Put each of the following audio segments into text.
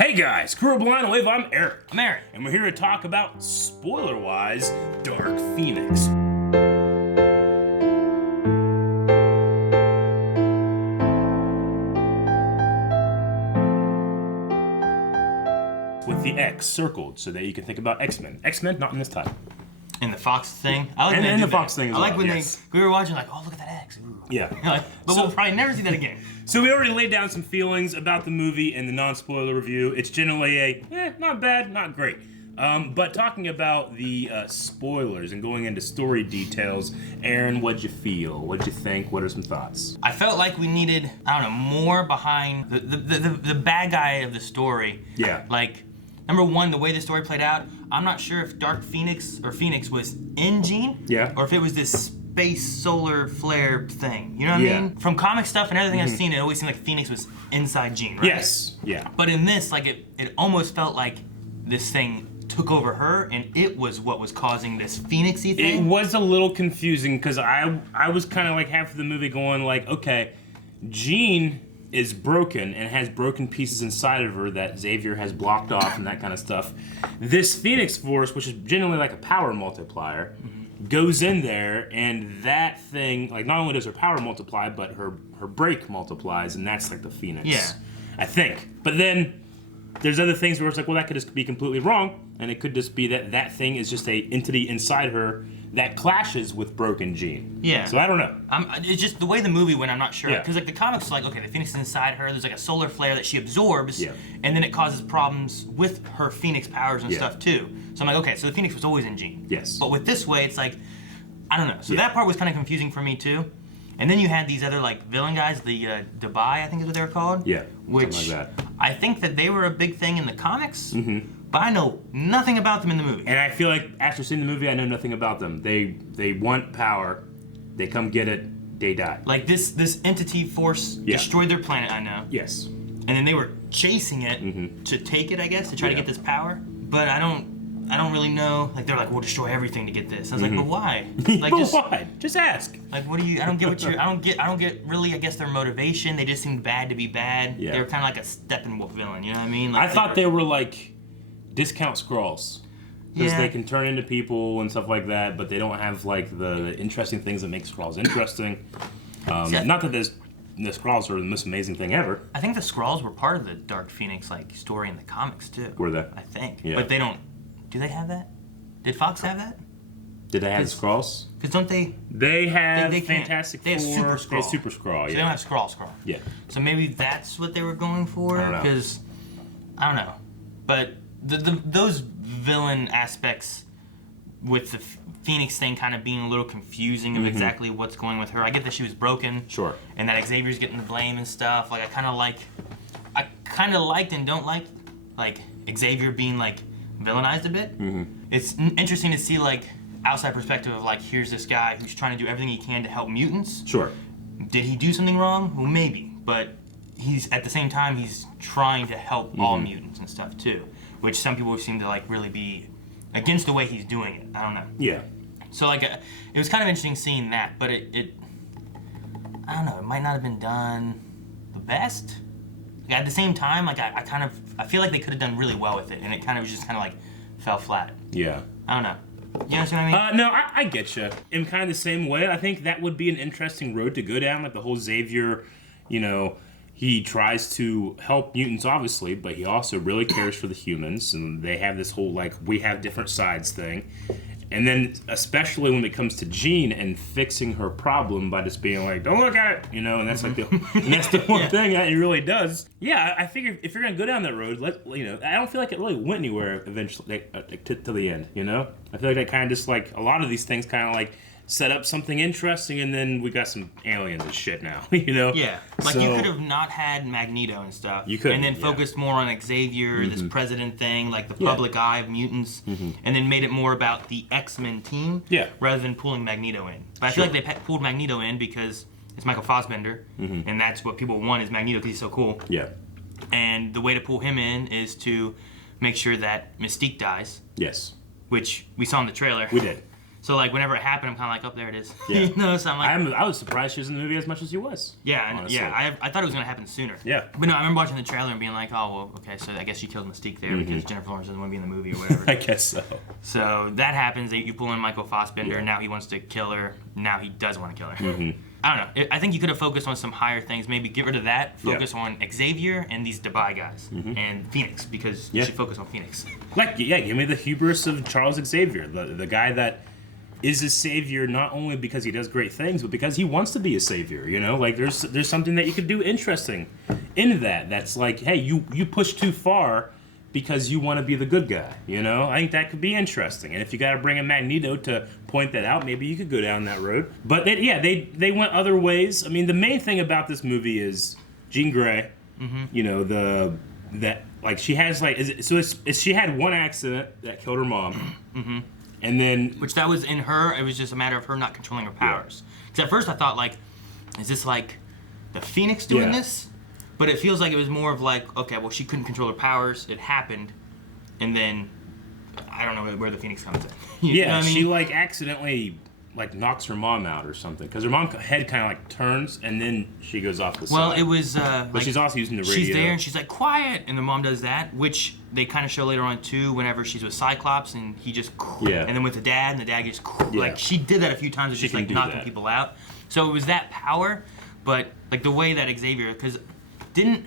Hey guys, Crew of Blind Wave, I'm Eric. I'm Eric. And we're here to talk about, spoiler-wise, Dark Phoenix. With the X circled so that you can think about X-Men. X-Men, not in this time. And the Fox thing. I like And when they the do Fox that. thing as I like well, when yes. we were watching like, oh, look at that X. Ooh. Yeah. Like, but we'll probably never see that again. So we already laid down some feelings about the movie in the non-spoiler review. It's generally a, not bad, not great. But talking about the spoilers and going into story details, Aaron, what'd you feel? What'd you think? What are some thoughts? I felt like we needed, I don't know, more behind the bad guy of the story. Yeah. Like, number one, the way the story played out, I'm not sure if Dark Phoenix or Phoenix was in Jean. Yeah. Or if it was this space solar flare thing. You know what Yeah. I mean? From comic stuff and everything I've seen, it always seemed like Phoenix was inside Jean, right? Yes. Yeah. But in this, like, it almost felt like this thing took over her, and it was what was causing this Phoenix-y It thing. was a little confusing because I was kind of like half of the movie going like, okay, Jean is broken and has broken pieces inside of her that Xavier has blocked off and that kind of stuff. This Phoenix Force, which is generally like a power multiplier, goes in there, and that thing, like, not only does her power multiply, but her break multiplies, and that's like the Phoenix. Yeah. I think. But then there's other things where it's like, well, that could just be completely wrong, and it could just be that that thing is just a entity inside her that clashes with broken Jean. Yeah. So I don't know. It's just the way the movie went, I'm not sure. Yeah. Because like the comics, like, okay, the Phoenix is inside her, there's like a solar flare that she absorbs, Yeah. and then it causes problems with her Phoenix powers and Yeah. stuff too. So I'm like, okay, so the Phoenix was always in Jean. Yes. But with this way, it's like, I don't know. So Yeah. that part was kind of confusing for me too. And then you had these other like villain guys, the Dubai, I think is what they were called. Yeah, Which something like that. I think that they were a big thing in the comics, but I know nothing about them in the movie. And I feel like after seeing the movie, I know nothing about them. They want power. They come get it. They die. Like this entity force Yeah. destroyed their planet, I know. Yes. And then they were chasing it to take it, I guess, to try to Yeah. get this power. But I don't really know. Like they're like, we'll destroy everything to get this. I was like, but why? Like But why? Just ask. like what do you? I don't get what you're. I don't get really. I guess their motivation. They just seemed bad to be bad. Yeah. They were kind of like a Steppenwolf villain. You know what I mean? Like I thought they were like discount Skrulls. Because Yeah. they can turn into people and stuff like that, but they don't have like the interesting things that make Skrulls interesting. See, Not that the Skrulls are the most amazing thing ever. I think the Skrulls were part of the Dark Phoenix like story in the comics too. Were they? I think. Yeah. But they don't. Do they have that? Did Fox have that? Did they have Because- Skrulls? Because don't they? They have They can't. Fantastic They have Four. Super They have Skrull. Super Skrull, So they yeah. don't have Skrull. Yeah. So maybe that's what they were going for. I don't know. Because I don't know. But those villain aspects with the Phoenix thing kind of being a little confusing of exactly what's going with her. I get that she was broken. Sure. And that Xavier's getting the blame and stuff. Like I kind of liked and don't like Xavier being like villainized a bit. It's interesting to see like outside perspective of like here's this guy who's trying to do everything he can to help mutants. Sure. Did he do something wrong? Well, maybe, but he's at the same time he's trying to help all mutants and stuff too, which some people seem to like really be against the way he's doing it. I don't know. Yeah. So like it was kind of interesting seeing that, but it I don't know, it might not have been done the best. Like, at the same time, like I feel like they could have done really well with it, and it kind of was just kind of like fell flat. Yeah. I don't know. You understand what I mean? No, I get you. In kind of the same way, I think that would be an interesting road to go down. Like the whole Xavier, he tries to help mutants, obviously, but he also really cares for the humans, and they have this whole, like, we have different sides thing. And then, especially when it comes to Jean and fixing her problem by just being like, don't look at it, and that's like that's the one thing that he really does. Yeah, I figure if you're gonna go down that road, I don't feel like it really went anywhere eventually, to the end. I feel like I kind of just like a lot of these things kind of like set up something interesting, and then we got some aliens and shit now. Yeah, like you So- could have not had Magneto and stuff. You couldn't, and then yeah. focused more on Xavier, this president thing, like the public eye of mutants, and then made it more about the X-Men team, Yeah. rather than pulling Magneto in. But I feel like they pulled Magneto in because it's Michael Fassbender, and that's what people want is Magneto because he's so cool. Yeah. And the way to pull him in is to make sure that Mystique dies, Yes. which we saw in the trailer. We did. So like whenever it happened, I'm kind of like, oh, there it is. Yeah. You know, so I'm like, I was surprised she was in the movie as much as she was. yeah, and, honestly. yeah. I thought it was gonna happen sooner. Yeah. But no, I remember watching the trailer and being like, oh well, okay, so I guess she killed Mystique there because Jennifer Lawrence doesn't want to be in the movie or whatever. I guess so. So that happens. You pull in Michael Fassbender. Yeah. Now he wants to kill her. Now he does want to kill her. I don't know. I think you could have focused on some higher things. Maybe get rid of that. Focus on Xavier and these Dubai guys and Phoenix because you should focus on Phoenix. Like, yeah, give me the hubris of Charles Xavier, the guy that is a savior not only because he does great things, but because he wants to be a savior. You know, like there's something that you could do interesting in that. That's like, hey, you push too far because you want to be the good guy. You know, I think that could be interesting. And if you got to bring in Magneto to point that out, maybe you could go down that road. But they went other ways. I mean, the main thing about this movie is Jean Grey. You know, like she has like she had one accident that killed her mom. And then, Which that was in her. It was just a matter of her not controlling her powers. Because at first I thought like, is this like the Phoenix doing this? But it feels like it was more of like, okay, well she couldn't control her powers. It happened, and then I don't know where the Phoenix comes in. You know what I mean? she like accidentally like knocks her mom out or something because her mom's head kind of like turns and then she goes off the side. Well, it was. But like, she's also using the radio. she's there and she's like quiet, and the mom does that, which they kind of show later on too. Whenever she's with Cyclops and he just and then with the dad and the dad gets like she did that a few times. It's just like knocking people out. So it was that power, but like the way that Xavier I can't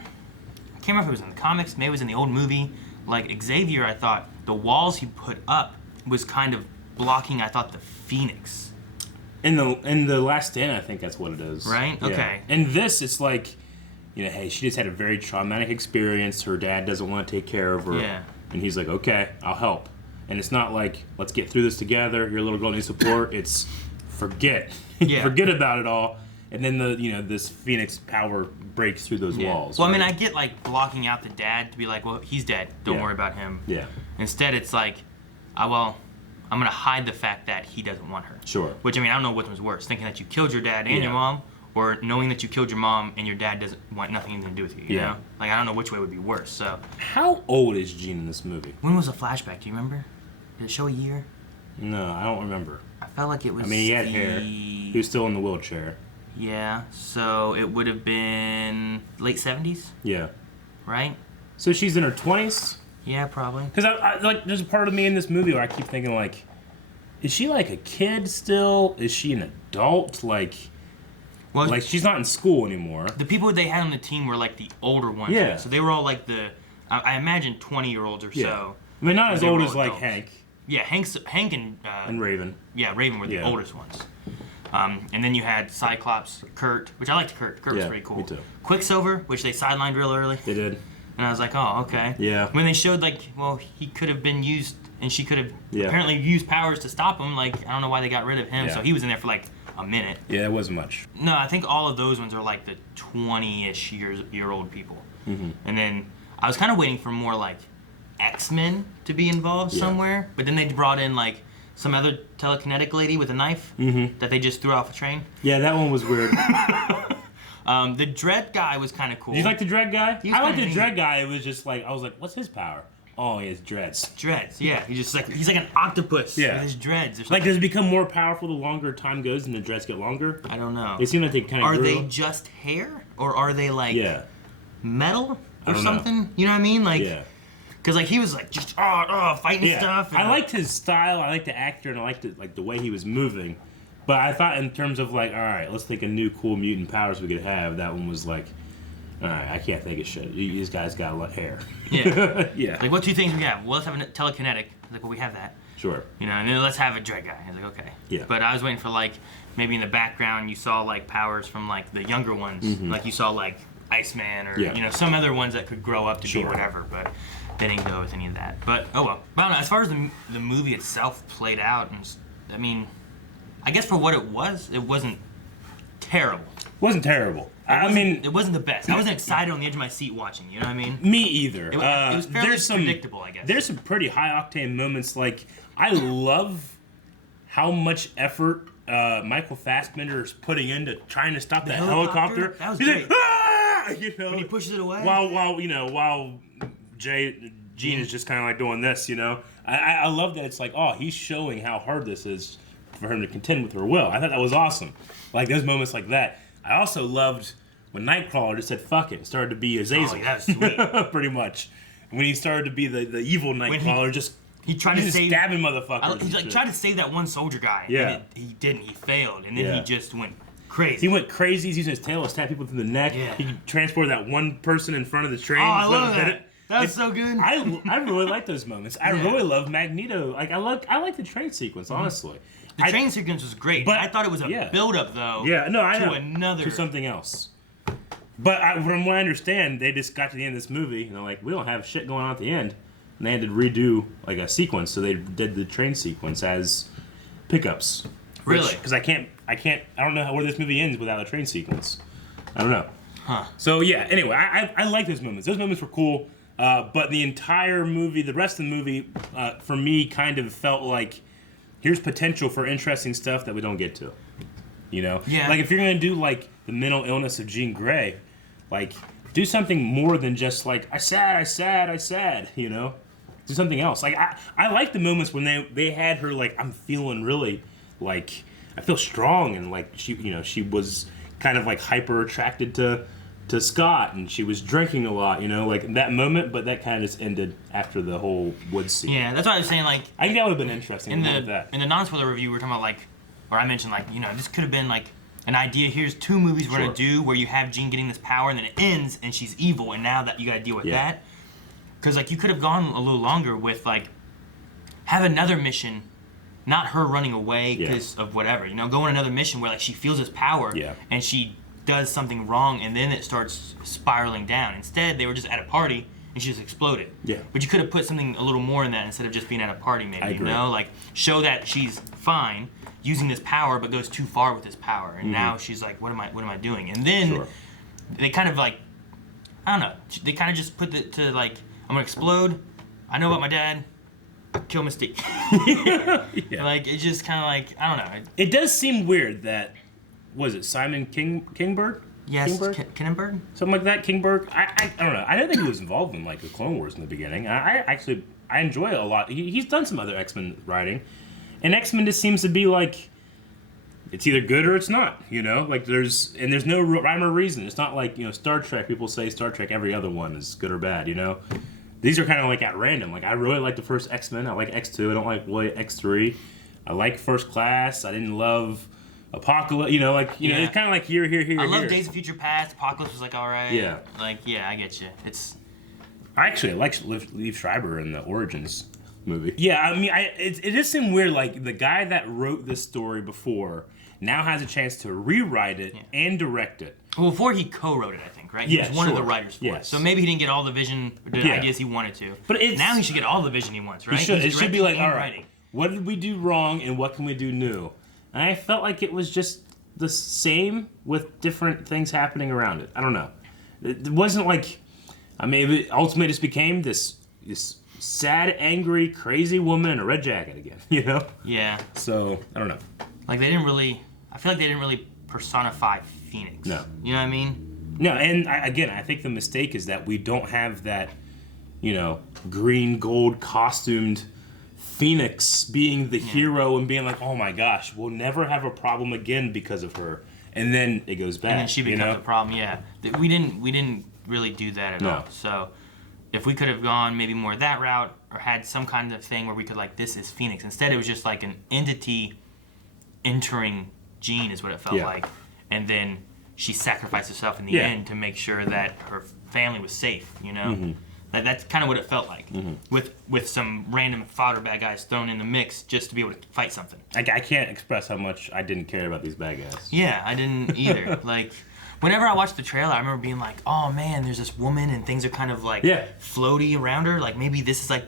remember if it was in the comics, maybe it was in the old movie. Like Xavier, I thought the walls he put up was kind of blocking. I thought the Phoenix. In the Last Stand, I think that's what it is. Right? Yeah. Okay. In this, it's like, you know, hey, she just had a very traumatic experience. Her dad doesn't want to take care of her. Yeah. And he's like, okay, I'll help. And it's not like, let's get through this together. Your little girl needs support. It's forget. Yeah. Forget about it all. And then this Phoenix power breaks through those walls. Well, right? I mean, I get like blocking out the dad to be like, well, he's dead. Don't worry about him. Yeah. Instead, it's like, well, I'm gonna hide the fact that he doesn't want her. Sure. Which I mean, I don't know which one's worse: thinking that you killed your dad and Yeah. your mom, or knowing that you killed your mom and your dad doesn't want nothing to do with you. You know? Like I don't know which way would be worse. So. How old is Jean in this movie? When was the flashback? Do you remember? Did it show a year? No, I don't remember. I felt like it was. I mean, he had hair. He was still in the wheelchair. Yeah. So it would have been late 70s, Yeah. right? So she's in her 20s? Yeah, probably. Because I like, there's a part of me in this movie where I keep thinking, like, is she like a kid still? Is she an adult? Like she's not in school anymore. The people they had on the team were like the older ones. Yeah. Right? So they were all like I imagine 20-year-olds or so. I mean, not as They were old all as like adults. Hank Yeah, Hank and Raven. yeah, Raven were the Yeah. oldest ones. And then you had Cyclops, Kurt, which I liked Kurt. Kurt was Yeah, pretty cool. me too. Quicksilver, which they sidelined real early. They did. And I was like, oh, okay. Yeah. When they showed, like, well, he could have been used, and she could have Yeah. apparently used powers to stop him. Like, I don't know why they got rid of him. Yeah. So he was in there for, like, a minute. Yeah, it wasn't much. No, I think all of those ones are, like, the 20-ish year-old people. Mm-hmm. And then I was kind of waiting for more, like, X-Men to be involved somewhere. But then they brought in, like, some other telekinetic lady with a knife that they just threw off a train. Yeah, that one was weird. The Dread guy was kind of cool. Did you like the Dread guy? He was I like kinda the neat. Dread guy. It was just like, I was like, what's his power? Oh, he has dreads. Dreads, yeah. He's like an octopus Yeah. with his dreads or something. Like, does it become more powerful the longer time goes and the dreads get longer? I don't know. It seemed like they kind of Are grew. they just hair? Or are they like Yeah. metal or don't know. something? You know what I mean? Like, Yeah. because like he was like just fighting Yeah. stuff. And, I liked his style. I liked the actor, and I liked it, like the way he was moving. But I thought in terms of like, all right, let's think of new cool mutant powers we could have. That one was like, all right, I can't think of shit. These guys got a lot of hair. Yeah. Yeah. Like, what two things we have? Well, let's have a telekinetic. Like, well, we have that. Sure. You know, and then let's have a Dread guy. I was like, okay. Yeah. But I was waiting for like maybe in the background you saw like powers from like the younger ones. Like you saw like Iceman or Yeah. you know some other ones that could grow up to Sure. be whatever. But they didn't go with any of that. But oh well. But I don't know, as far as the movie itself played out, I mean, I guess for what it wasn't terrible. Wasn't terrible. I mean, It wasn't the best. I wasn't excited on the edge of my seat watching. You know what I mean? me either. It was fairly there's some predictable, I guess. There's some pretty high octane moments. Like, I love how much effort Michael Fassbender is putting into trying to stop that helicopter. That was He's great. like, ah! You know, When he pushes it away. while Gene is just kind of like doing this. You know, I love that it's like, oh, he's showing how hard this is for him to contend with her will. I thought that was awesome. Like those moments like that. I also loved when Nightcrawler just said "fuck it" and started to be Azazel. Oh, yeah, that was sweet. Pretty much. When he started to be the evil Nightcrawler, he tried to just save stabbing motherfuckers. He like tried to save that one soldier guy. Yeah. And he didn't. He failed, and then Yeah. he just went crazy. He went crazy. He's using his tail to stab people through the neck. Yeah. He transported that one person in front of the train. Oh, I Let him love hit that. it. That's so good. I really like those moments. I Yeah. really love Magneto. Like I like the train sequence, honestly. The train sequence was great, but- but I thought it was a yeah. build-up though. Yeah, no, I to know. another To something else. But from what I understand, they just got to the end of this movie and they're like, we don't have shit going on at the end, and they had to redo like a sequence. So they did the train sequence as pickups. Really? Because I don't know where this movie ends without a train sequence. I don't know. Huh. So yeah. Anyway, I like those moments. Those moments were cool. But the entire movie, the rest of the movie, for me, kind of felt like here's potential for interesting stuff that we don't get to. You know? Yeah. Like if you're gonna do like the mental illness of Jean Grey, like do something more than just like I sad. You know? Do something else. Like I like the moments when they had her like I'm feeling really like I feel strong and like she was kind of like hyper attracted to Scott and she was drinking a lot, you know, like that moment, but that kind of just ended after the whole woods scene. Yeah, that's what I was saying. Like I think that would have been interesting. in with that. the non-spoiler review, we were talking about like, or I mentioned like, this could have been like an idea. Here's 2 movies we're gonna do where you have Jean getting this power and then it ends and she's evil, and now that you gotta deal with that. Because like you could have gone a little longer with like have another mission, not her running away because of whatever, go on another mission where like she feels this power and she does something wrong and then it starts spiraling down. Instead, they were just at a party and she just exploded. Yeah. But you could have put something a little more in that instead of just being at a party, maybe. I agree. Like show that she's fine using this power, but goes too far with this power, and now she's like, what am I doing? And then they kind of like, I don't know. They kind of just put it to like, I'm gonna explode. I know about my dad. Kill Mystique. Like it just kind of like I don't know. It does seem weird that was it Simon Kinberg? Yes, Kinberg? Kinenberg. Something like that. Kinberg. I don't know. I don't think he was involved in like the Clone Wars in the beginning. I enjoy it a lot. He's done some other X-Men writing, and X-Men just seems to be like it's either good or it's not. Like there's no rhyme or reason. It's not like Star Trek. People say Star Trek every other one is good or bad. These are kind of like at random. Like I really like the first X-Men. I like X2. I don't like really X3. I like First Class. I didn't love Apocalypse. It's kind of like here. I love Days of Future Past. Apocalypse was like all right. Yeah. Like I get you. It's. I like Liev Schreiber in the Origins movie. Yeah, I mean, it just seemed weird. Like the guy that wrote this story before now has a chance to rewrite it and direct it. Well, before he co-wrote it, I think, right? He was one of the writers for it. So maybe he didn't get all the vision, the ideas he wanted to. But now he should get all the vision he wants, right? It should be like, all right, writing. what did we do wrong and what can we do new? And I felt like it was just the same with different things happening around it. I don't know. It wasn't like, it ultimately just became this sad, angry, crazy woman in a red jacket again, Yeah. So, I don't know. Like I feel like they didn't really personify Phoenix. No. You know what I mean? No, and I think the mistake is that we don't have that, green, gold costumed Phoenix being the hero and being like, oh my gosh, we'll never have a problem again because of her. And then it goes bad. And then she becomes a problem, yeah. We didn't really do that at all. So if we could have gone maybe more that route or had some kind of thing where we could like, this is Phoenix. Instead, it was just like an entity entering Jean is what it felt like. And then she sacrificed herself in the end to make sure that her family was safe, That's kind of what it felt like. With some random fodder bad guys thrown in the mix just to be able to fight something. I can't express how much I didn't care about these bad guys. Yeah, I didn't either. Like, whenever I watched the trailer, I remember being like, oh man, there's this woman and things are kind of like floaty around her. Like maybe this is like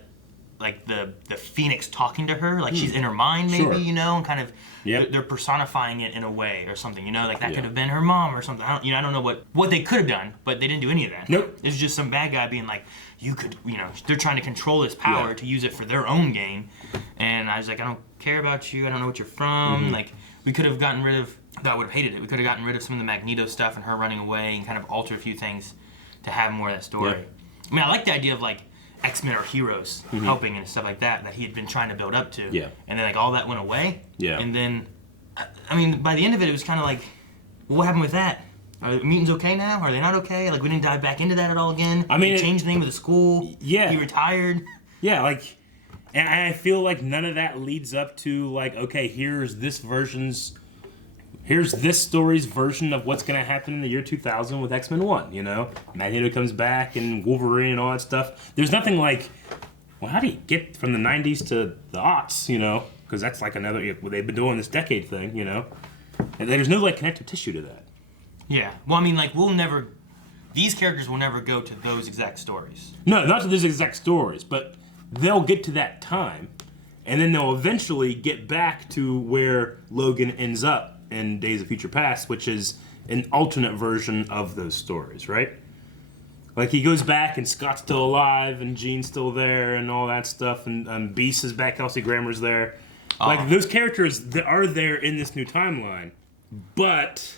the Phoenix talking to her. Like she's in her mind maybe, and kind of they're personifying it in a way or something, like that could have been her mom or something. I don't know what they could have done, but they didn't do any of that. Nope. It's just some bad guy being like, you could, they're trying to control this power to use it for their own gain. And I was like, I don't care about you. I don't know what you're from. Like we could have gotten rid of, I would have hated it. We could have gotten rid of some of the Magneto stuff and her running away and kind of alter a few things to have more of that story. I mean, I like the idea of like X-Men are heroes helping and stuff like that he had been trying to build up to. Yeah. And then like all that went away. Yeah. And then, I mean, by the end of it was kind of like, well, what happened with that? Are the mutants okay now? Are they not okay? Like we didn't dive back into that at all again. I mean, he changed the name of the school. Yeah. He retired. Yeah, like, and I feel like none of that leads up to like, okay, here's this story's version of what's going to happen in the year 2000 with X-Men 1, you know? Magneto comes back and Wolverine and all that stuff. There's nothing like, well, how do you get from the 90s to the aughts, you know? Because that's like another, well, they've been doing this decade thing, you know? And there's no like connective tissue to that. Yeah. Well, I mean, like these characters will never go to those exact stories. No, not to those exact stories, but they'll get to that time, and then they'll eventually get back to where Logan ends up in Days of Future Past, which is an alternate version of those stories, right? Like, he goes back, and Scott's still alive, and Jean's still there, and all that stuff, and Beast is back, Kelsey Grammer's there. Like, those characters that are there in this new timeline, but,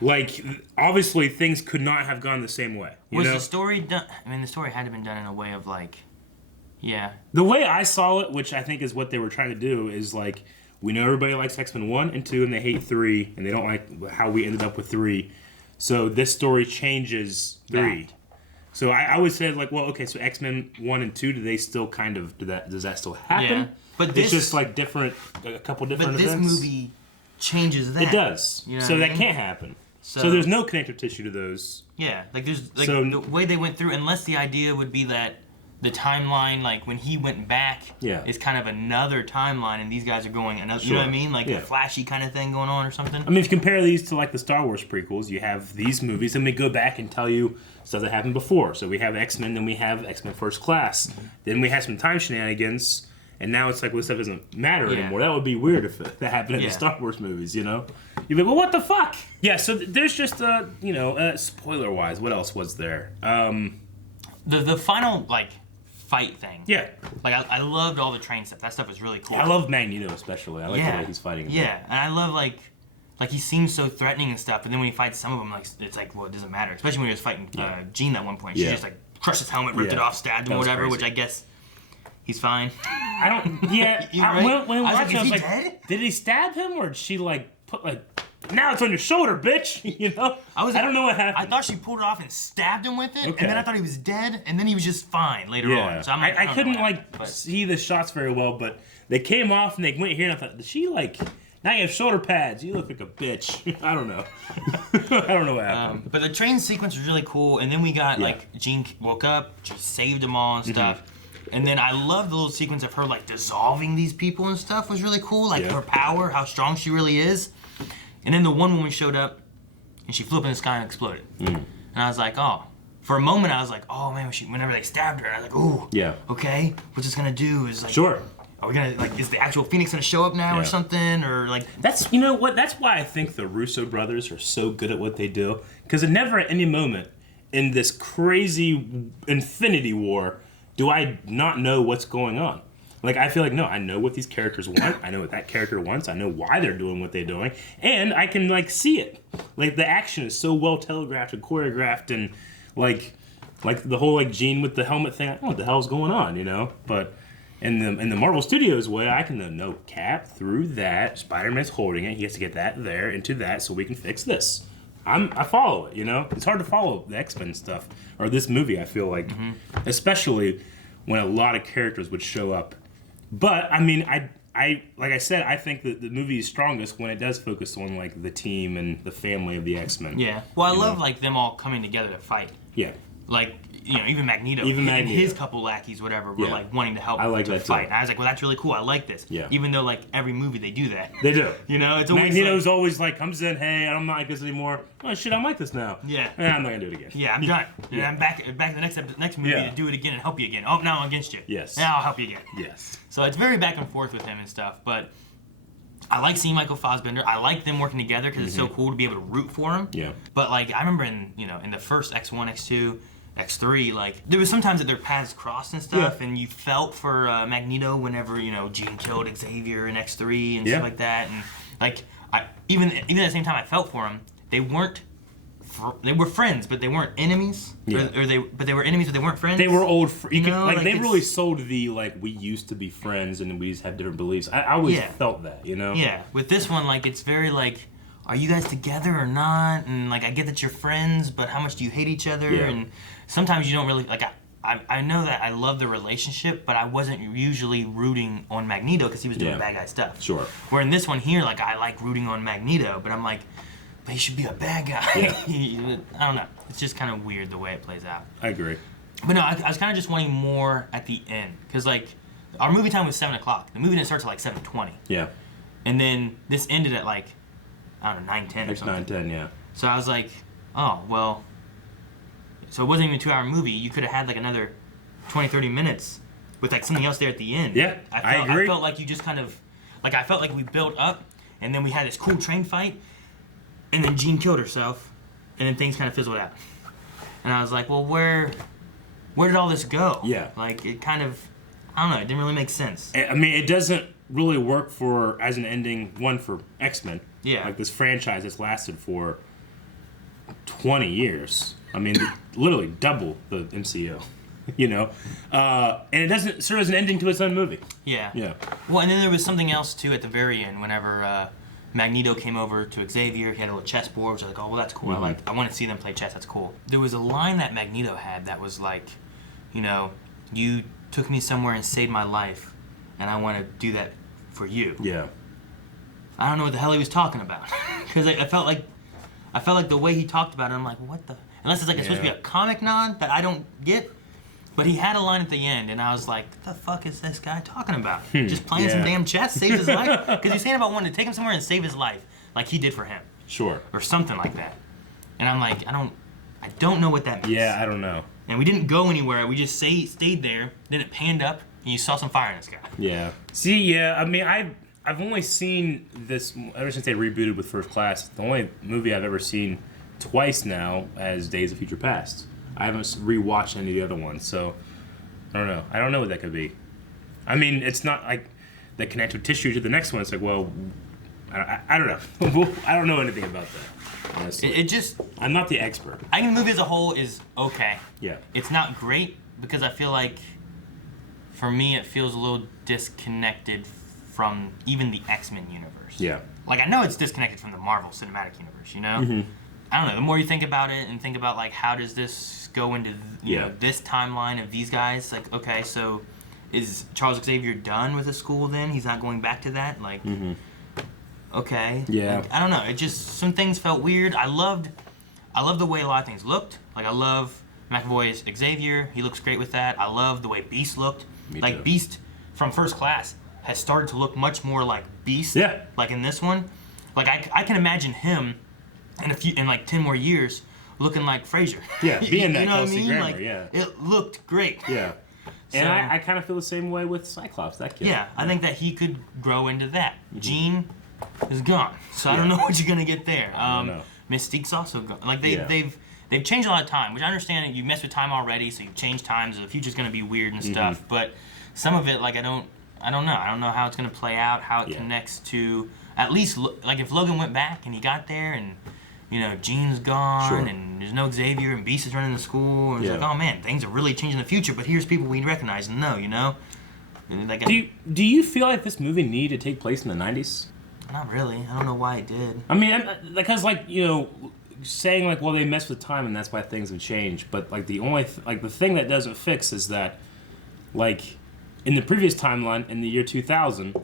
like, obviously things could not have gone the same way. Was the story done? I mean, the story had to have been done in a way of, like, yeah. The way I saw it, which I think is what they were trying to do, is, like, we know everybody likes X-Men 1 and 2, and they hate 3, and they don't like how we ended up with 3. So this story changes 3. That. So I would say, like, well, okay, so X-Men 1 and 2, do they still kind of, does that still happen? Yeah. But it's this, just, like, a couple different events? But this movie changes that. It does. You know so what I that mean? can't happen. So there's no connective tissue to those. Yeah, like there's, like, So- the way they went through, unless the idea would be that the timeline, like when he went back, Yeah. is kind of another timeline, and these guys are going another. You know Sure. what I mean? Like Yeah. a flashy kind of thing going on or something. I mean, if you compare these to, like, the Star Wars prequels, you have these movies, and they go back and tell you stuff that happened before. So we have X-Men, then we have X-Men First Class. Then we have some time shenanigans, and now it's like, well, this stuff doesn't matter Yeah. anymore. That would be weird if that happened in Yeah. the Star Wars movies, you know? You'd be like, well, what the fuck? Yeah, so there's just, spoiler-wise, what else was there? The final, like, fight thing. Yeah. Like, I loved all the train stuff. That stuff was really cool. I love Magneto, especially. I like the way he's fighting him. Yeah, and I love, like he seems so threatening and stuff, and then when he fights some of them, like, it's like, well, it doesn't matter. Especially when he was fighting Jean at one point. She Yeah. just, like, crushed his helmet, ripped it Yeah. off, stabbed him, That was whatever, crazy. which I guess he's fine. I don't, yeah. You right? When I I was watched like, it, I was is like, he dead? did he stab him, or did she, like, put, like, now it's on your shoulder, bitch, you know? I don't know what happened. I thought she pulled it off and stabbed him with it, Okay. and then I thought he was dead, and then he was just fine later on. So I'm like, I don't know couldn't what like happened, but- see the shots very well, but they came off and they went here, and I thought, did she like? Now you have shoulder pads. You look like a bitch. I don't know. I don't know what happened. But the train sequence was really cool, and then we got Yeah. like Jean woke up, she saved them all and stuff. And then I love the little sequence of her like dissolving these people and stuff was really cool. Like Yeah. her power, how strong she really is. And then the one woman showed up, and she flew up in the sky and exploded. And I was like, oh. For a moment, I was like, oh man, whenever they stabbed her, I was like, ooh. Yeah. Okay, what's this gonna do? Is like, Sure. are we gonna like? Is the actual Phoenix gonna show up now or Yeah. something? Or like? That's, you know what? That's why I think the Russo brothers are so good at what they do, because never at any moment in this crazy Infinity War do I not know what's going on. Like, I feel like, no, I know what these characters want. I know what that character wants. I know why they're doing what they're doing. And I can, like, see it. Like, the action is so well telegraphed and choreographed, and, like the whole, like, Jean with the helmet thing. I don't know what the hell's going on, you know? But in the Marvel Studios way, I can know Cap through that. Spider-Man's holding it. He has to get that there into that so we can fix this. I follow it, you know? It's hard to follow the X-Men stuff. Or this movie, I feel like. Especially when a lot of characters would show up. But, I mean, I like I said, I think that the movie is strongest when it does focus on, like, the team and the family of the X-Men. Yeah. Well, I You love know? like them all coming together to fight. Yeah. Like, you know, even Magneto, Even and Magneto. his couple lackeys, whatever, were Yeah. like wanting to help I like to that, too. fight. And I was like, well, that's really cool. I like this. Yeah. Even though like every movie they do that. They do. You know, it's always Magneto's like, always like, comes in, hey, I'm not like this anymore. Oh, shit, I'm like this now. Yeah. I'm not going to do it again. yeah, I'm done. And Yeah. I'm back in the next movie Yeah. to do it again and help you again. Oh, now I'm against you. Yes. Now I'll help you again. Yes. So it's very back and forth with him and stuff, but I like seeing Michael Fassbender. I like them working together because it's so cool to be able to root for him. Yeah. But like I remember in the first X1, X2, X3, like there was sometimes that their paths crossed and stuff, Yeah. and you felt for Magneto whenever Jean killed Xavier in X3 and Yeah. stuff like that, and like even at the same time I felt for him. They weren't they were friends, but they weren't enemies. Yeah. But they were enemies, but they weren't friends. They were old. You You could, know, like like, they it's- really sold the like we used to be friends and we just have different beliefs. I always Yeah. felt that, you know. Yeah, with this one, like, it's very like, are you guys together or not? And like, I get that you're friends, but how much do you hate each other? Yeah. And sometimes you don't really like. I know that I love the relationship, but I wasn't usually rooting on Magneto because he was doing Yeah. bad guy stuff. Sure. Where in this one here, like, I like rooting on Magneto, but I'm like, but he should be a bad guy. Yeah. I don't know. It's just kind of weird the way it plays out. I agree. But no, I was kind of just wanting more at the end because like our movie time was 7 o'clock. The movie didn't start till like 7:20, Yeah. and then this ended at like I don't know 9:10 or Like something. 9, 10, yeah. So I was like, oh well. So it wasn't even a 2-hour movie. You could have had like another 20, 30 minutes with like something else there at the end. Yeah, I agree. I felt like you just kind of like I felt like we built up, and then we had this cool train fight, and then Jean killed herself, and then things kind of fizzled out. And I was like, well, where did all this go? Yeah. Like it kind of, I don't know. It didn't really make sense. I mean, it doesn't really work for as an ending one for X-Men. Yeah. Like this franchise that's lasted for 20 years. I mean, literally double the MCU. You know, and it doesn't serve as an ending to its own movie. Yeah. Yeah. Well, and then there was something else too at the very end. Whenever Magneto came over to Xavier, he had a little chessboard. Which I was like, oh, well, that's cool. Mm-hmm. I want to see them play chess. That's cool. There was a line that Magneto had that was like, you know, you took me somewhere and saved my life, and I want to do that for you. Yeah. I don't know what the hell he was talking about, because I felt like the way he talked about it, I'm like, what the? Unless it's like it's supposed to be Yeah. a comic nod that I don't get. But he had a line at the end, and I was like, what the fuck is this guy talking about? Just playing some yeah. damn chess saved his life? Because he's saying about wanting to take him somewhere and save his life, like he did for him, Sure. or something like that. And I'm like, I don't know what that means. Yeah, I don't know. And we didn't go anywhere. We just stayed there. Then it panned up, and you saw some fire in the sky. Yeah. See, yeah, I mean, I've only seen this ever since they rebooted with First Class. The only movie I've ever seen twice now as Days of Future Past. I haven't rewatched any of the other ones, so I don't know. I don't know what that could be. I mean, it's not like the connective tissue to the next one. It's like, well, I don't know. I don't know anything about that, honestly. It just, I'm not the expert. I think the movie as a whole is okay. Yeah. It's not great because I feel like, for me, it feels a little disconnected from even the X-Men universe. Yeah. Like, I know it's disconnected from the Marvel Cinematic Universe, you know? Mm-hmm. I don't know. The more you think about it and think about, like, how does this go into, you Yeah. know, this timeline of these guys? Like, okay, so is Charles Xavier done with the school then? He's not going back to that? Like, okay. Yeah. Like, I don't know. It just, some things felt weird. I loved the way a lot of things looked. Like, I love McAvoy's Xavier. He looks great with that. I love the way Beast looked. Me Like, too. Beast from First Class has started to look much more like Beast. Yeah. Like in this one. Like, I can imagine him in like 10 more years looking like Frasier. Yeah, being that you know what I Kelsey mean? Grammer, like, yeah. It looked great. Yeah. And So- I kind of feel the same way with Cyclops, that kid. Yeah, I think that he could grow into that. Jean is gone, so I don't Yeah. know what you're gonna get there. I don't know. Mystique's also gone. Like Yeah. they've changed a lot of time, which I understand that you messed with time already, so you've changed times. The future's gonna be weird and stuff, but some of it, like I don't know. I don't know how it's gonna play out, how it Yeah. connects to at least like if Logan went back and he got there and. You know, Jean's gone, Sure. and there's no Xavier, and Beast is running the school, and it's Yeah. like, oh man, things are really changing in the future. But here's people we recognize and know, you know. And like, Do you feel like this movie needed to take place in the 90s? not really. I don't know why it did. I mean, because like, you know, saying like, well, they messed with time and that's why things have changed. But like the only the thing that doesn't fix is that, like, in the previous timeline in the year 2000,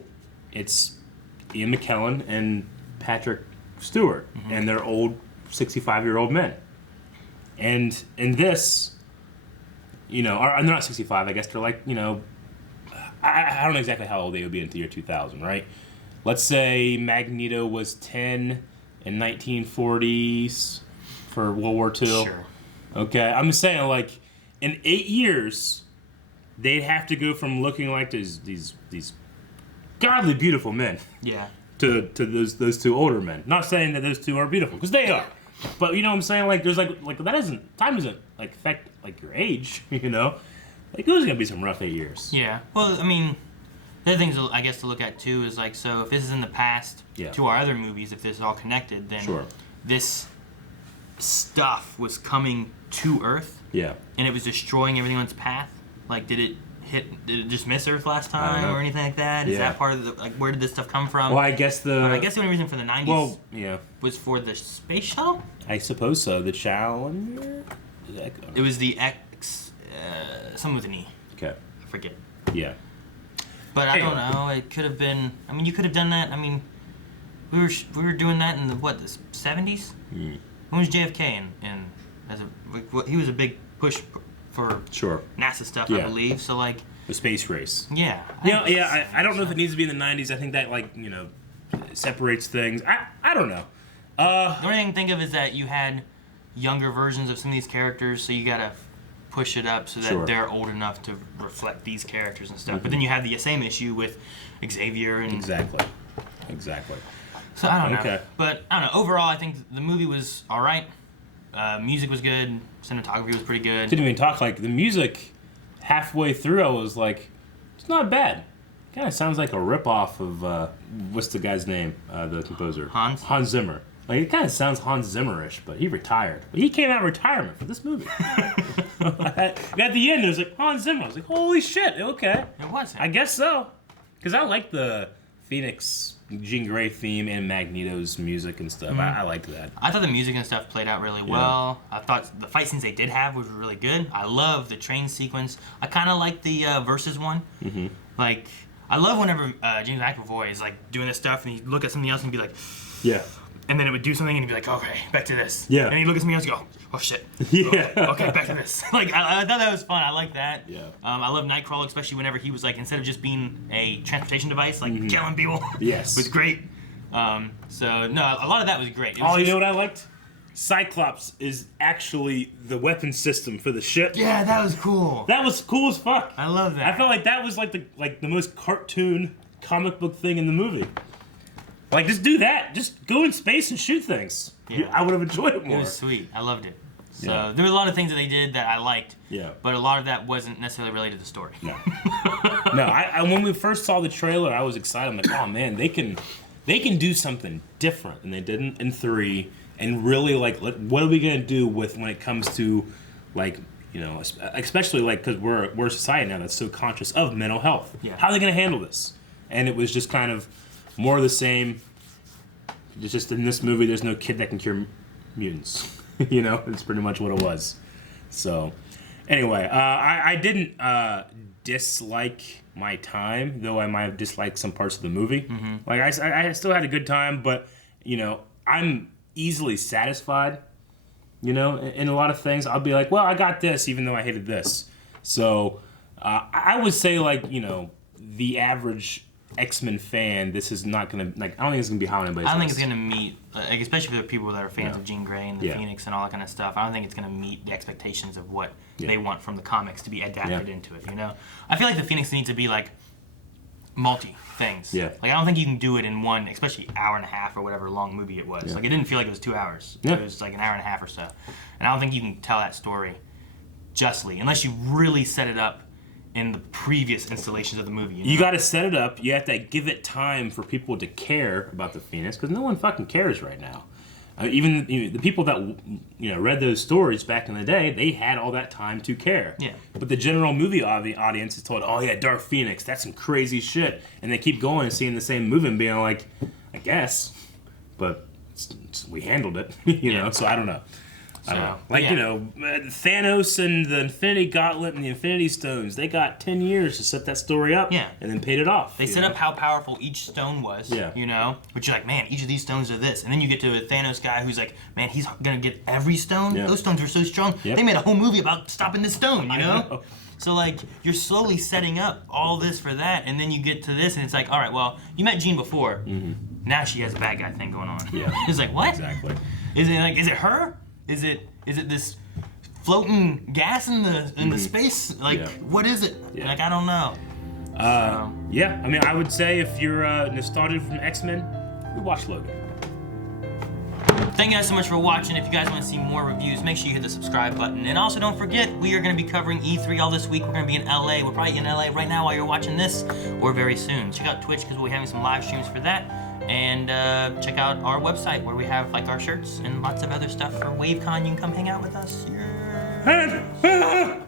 it's Ian McKellen and Patrick Stewart, and they're old 65-year-old men. And in this, you know, or they're not 65. I guess they're like, you know, I don't know exactly how old they would be in the year 2000, right? Let's say Magneto was 10 in 1940s for World War II. Sure. Okay, I'm just saying, like, in 8 years, they'd have to go from looking like these godly beautiful men Yeah. to those two older men. Not saying that those two are beautiful, because they are. But you know what I'm saying? Like, there's like that doesn't time doesn't like affect like your age. You know, like there's gonna be some rough 8 years. Yeah. Well, I mean, the other things I guess to look at too is like, so if this is in the past Yeah. to our other movies, if this is all connected, then Sure. this stuff was coming to Earth Yeah. and it was destroying everything on its path? Like, did it just miss Earth last I don't time know. or anything like that? Is Yeah. that part of the, like, where did this stuff come from? Well, I guess But I guess the only reason for the 90s Well, yeah. was for the space shuttle? I suppose so. The Challenger. Is that It was the X, something with an E. okay. I forget. Yeah. But I Anyway. don't know. It could have been. I mean, you could have done that. I mean, we were doing that in the 70s. Mm. When was JFK in as a like, he was a big push for Sure. NASA stuff, Yeah. I believe. So like, The space race. yeah. I don't know if it needs to be in the 90s. I think that separates things. I don't know. The only thing I can think of is that you had younger versions of some of these characters, so you gotta push it up so that Sure. they're old enough to reflect these characters and stuff. But then you have the same issue with Xavier and Exactly. so I don't know. Okay. But I don't know. Overall, I think the movie was all right. Music was good. Cinematography was pretty good. Didn't even talk like the music. Halfway through, I was like, it's not bad. Kind of sounds like a ripoff of what's the guy's name? The composer. Hans Zimmer. Like it kind of sounds Hans Zimmerish, but he retired. But he came out of retirement for this movie. At the end, it was like Hans Zimmer. I was like, holy shit, okay. It was. I guess so. Because I like the Phoenix Jean Grey theme and Magneto's music and stuff. I like that. I thought the music and stuff played out really well. I thought the fight scenes they did have was really good. I love the train sequence. I kind of like the versus one. Mm-hmm. Like, I love whenever James McAvoy is like doing this stuff and he'd look at something else and be like, Yeah. and then it would do something and he'd be like, okay, back to this. Yeah. And he'd look at something else and go, oh shit. Yeah. Okay, back to this. Like, I thought that was fun. I like that. Yeah. I love Nightcrawler, especially whenever he was like, instead of just being a transportation device, like killing people. Yes. was great. So no, a lot of that was great. It was Oh, you just- know what I liked? Cyclops is actually the weapon system for the ship. Yeah, that was cool. That was cool as fuck. I love that. I felt like that was like the most cartoon comic book thing in the movie. Like, just do that. Just go in space and shoot things. Yeah. I would have enjoyed it It more. was sweet. I loved it. So Yeah. there were a lot of things that they did that I liked. Yeah. But a lot of that wasn't necessarily related to the story. No. No, I when we first saw the trailer, I was excited. I'm like, oh man, they can do something different than they did in 3, and really like, what are we gonna do with when it comes to, like, you know, especially like because we're a society now that's so conscious of mental health. Yeah. How are they gonna handle this? And it was just kind of more of the same. It's just in this movie, there's no kid that can cure mutants. You know, it's pretty much what it was. So, anyway, I didn't dislike my time, though I might have disliked some parts of the movie. Mm-hmm. Like, I still had a good time, but, you know, I'm easily satisfied, you know, in a lot of things. I'll be like, well, I got this, even though I hated this. So, I would say, like, you know, the average X-Men fan, this is not going to, like, I don't think it's going to be high on anybody's I don't think list. it's going to meet, like, especially for the people that are fans Yeah. of Jean Grey and the Yeah. Phoenix and all that kind of stuff. I don't think it's going to meet the expectations of what Yeah. they want from the comics to be adapted Yeah. into it, you know? I feel like the Phoenix needs to be, like, multi things. Yeah. Like, I don't think you can do it in one, especially hour and a half or whatever long movie it was. Yeah. Like, it didn't feel like it was 2 hours. Yeah. It was like an hour and a half or so. And I don't think you can tell that story justly unless you really set it up in the previous installations of the movie. You got to set it up. You have to give it time for people to care about the Phoenix, because no one fucking cares right now. Even the people that read those stories back in the day, they had all that time to care. Yeah. But the general movie audience is told, "Oh yeah, Dark Phoenix, that's some crazy shit," and they keep going and seeing the same movie and being like, "I guess," but we handled it, you know. So I don't know. I don't know. Like, yeah. you know, Thanos and the Infinity Gauntlet and the Infinity Stones, they got 10 years to set that story up, Yeah. and then paid it off. They set up how powerful each stone was, Yeah. you know? But you're like, man, each of these stones are this. And then you get to a Thanos guy who's like, man, he's going to get every stone? Yeah. Those stones are so strong. Yep. They made a whole movie about stopping this stone, you I know? know. So, like, you're slowly setting up all this for that, and then you get to this, and it's like, all right, well, you met Jean before. Mm-hmm. Now she has a bad guy thing going on. Yeah. It's like, what? Exactly. Is it her? Is it this floating gas in the space? Like, Yeah. what is it? Yeah. Like, I don't know. Yeah, I mean, I would say if you're nostalgic from X-Men, you watch Logan. Thank you guys so much for watching. If you guys want to see more reviews, make sure you hit the subscribe button. And also don't forget, we are going to be covering E3 all this week. We're going to be in LA. We're probably in LA right now while you're watching this, or very soon. Check out Twitch because we'll be having some live streams for that. And check out our website where we have like our shirts and lots of other stuff for WaveCon. You can come hang out with us. Yeah.